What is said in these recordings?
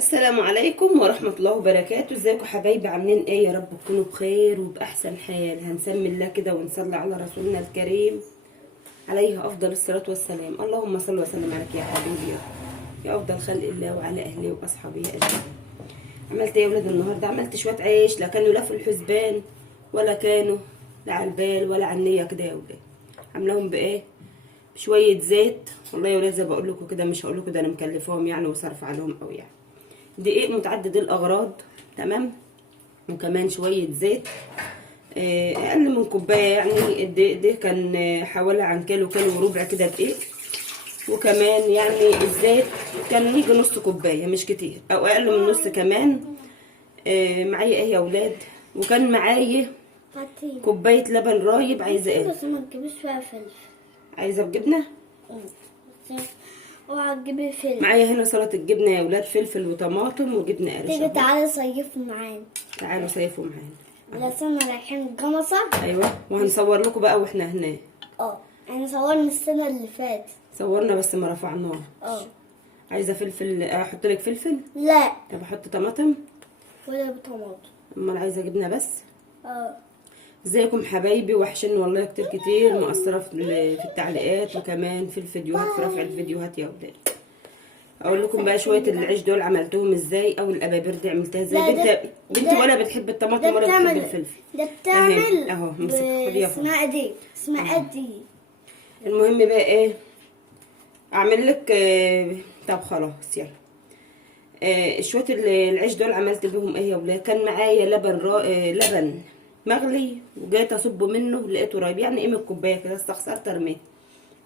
السلام عليكم ورحمة الله وبركاته. ازيكم حبايبي؟ عاملين ايه؟ يا رب تكونوا بخير وبأحسن حال. هنسمي الله كده ونصلي على رسولنا الكريم عليه أفضل الصلاة والسلام. اللهم صل وسلم عليك يا حبيبي يا أفضل خلق الله وعلى أهله وأصحابه أجمعين. عملت ايه يا ولاد النهارده؟ عملت شوية عيش، لا كانوا لا في الحسبان ولا كانوا لا على البال ولا على النية كده يا ولاد. عاملاهم بايه؟ بشوية زيت. والله يا ولاد زي بقول لكم كده، مش هقول لكم ده انا مكلفاهم يعني وصرف عليهم قوي يعني. دقيق متعدد الاغراض، تمام، وكمان شويه زيت، اقل من كوبايه يعني. الدقيق ده كان حوالي عن كيلو وربع كده دقيق، وكمان يعني الزيت كان يجي نص كوبايه، مش كتير، او اقل من نص كمان. معايا ايه يا ولاد؟ وكان معايا كوبايه لبن رايب. عايزه ايه؟ بس ما تجيبيش فيها فلفل. عايزه بجبنه. اوعى تجيبي فلفل. معايا هنا سلطه جبنه يا ولاد، فلفل وطماطم وجبنه قريش. تيجي تعالي صيفوا معانا. تعالوا صيفوا معانا. لسنا رايحين الجمصة. ايوه، وهنصور لكم بقى واحنا هناك. احنا صورنا السنة اللي فاتت. صورنا بس ما رفعناه. عايزه فلفل؟ احط لك فلفل؟ لا. طب احط طماطم ولا بطماطم. امال عايزه جبنه بس؟ ازيكم حبايبي؟ وحشني والله كتير مقصره في التعليقات وكمان في الفيديوهات، في رفع الفيديوهات يا ولاد. اقول لكم بقى شويه العيش دول عملتهم ازاي، او الابابير دي عملتها ازاي. بنتي ولا بتحب الطماطم ولا بتحب الفلفل. ده بتعمل اهو خديها. اسمها دي. المهم بقى ايه؟ اعمل لك طب خلاص يلا. شويه العيش دول عملت بيهم ايه يا ولاد؟ كان معايا لبن مغلي، وجيت اصب منه لقيته رايب، يعني قيمه كوبايه كده، استخسرت ارميه.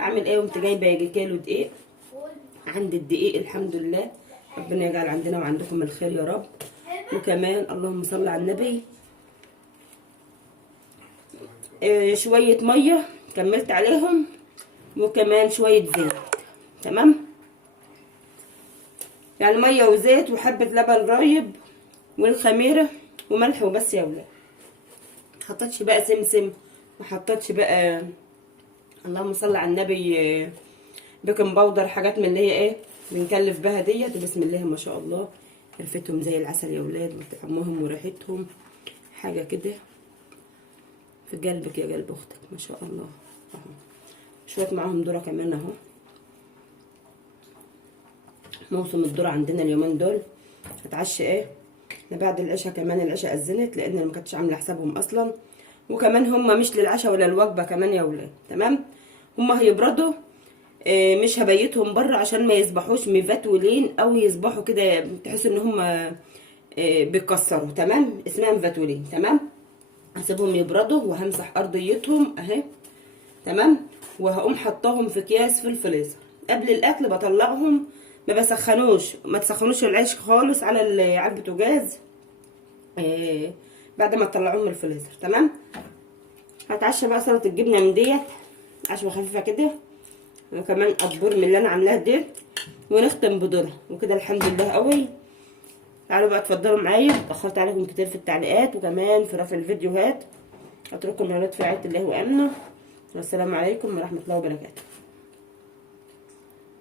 اعمل ايه؟ قمت جايبه يجي كيلو دقيق. عندي الدقيق الحمد لله، ربنا يجعل عندنا وعندكم الخير يا رب. وكمان اللهم صل على النبي، شويه ميه كملت عليهم، وكمان شويه زيت، تمام، يعني ميه وزيت وحبه لبن رايب والخميره وملح وبس يا ولاد. محطتش بقى سمسم، محطتش بقى اللهم صل على النبي بيكنج باودر، حاجات من اللي هي ايه بنكلف بها ديت. بسم الله ما شاء الله، ريحتهم زي العسل يا ولاد، وطعمهم وريحتهم حاجه كده في قلبك يا قلب اختك ما شاء الله. اهو شويه معاهم ذره كمان اهو. موسم الذره عندنا اليومين دول. هتعشى ايه؟ بعد العشاء كمان، العشاء اذنت لان انا ما كنتش عامله حسابهم اصلا، وكمان هم مش للعشاء ولا الوجبه كمان يا ولاد، تمام. هم هيبردوا، مش هبيتهم بره عشان ما يصبحوش مفتولين او يصبحوا كده تحسوا ان هم بيتكسروا، تمام. اسمها مفتولين، تمام. هسيبهم يبردوا وهمسح ارضيتهم اهي، تمام. وهقوم حطاهم في اكياس في الفريزر. قبل الاكل بطلعهم، ما بسخنوش، ما تسخنوش العيش خالص على البوتاجاز بعد ما تطلعوهم من الفريزر، تمام. هتعشى بقى سلطه الجبنه من ديت، عشوه خفيفه كده، وكمان قبور من اللي انا عاملاها دي، ونختم بذره وكده. الحمد لله قوي. تعالوا بقى اتفضلوا معايا، اتاخرت عليكم كتير في التعليقات وكمان في رفع الفيديوهات. اترككم يا ولاد في رعايه الله وامنه، والسلام عليكم ورحمه الله وبركاته.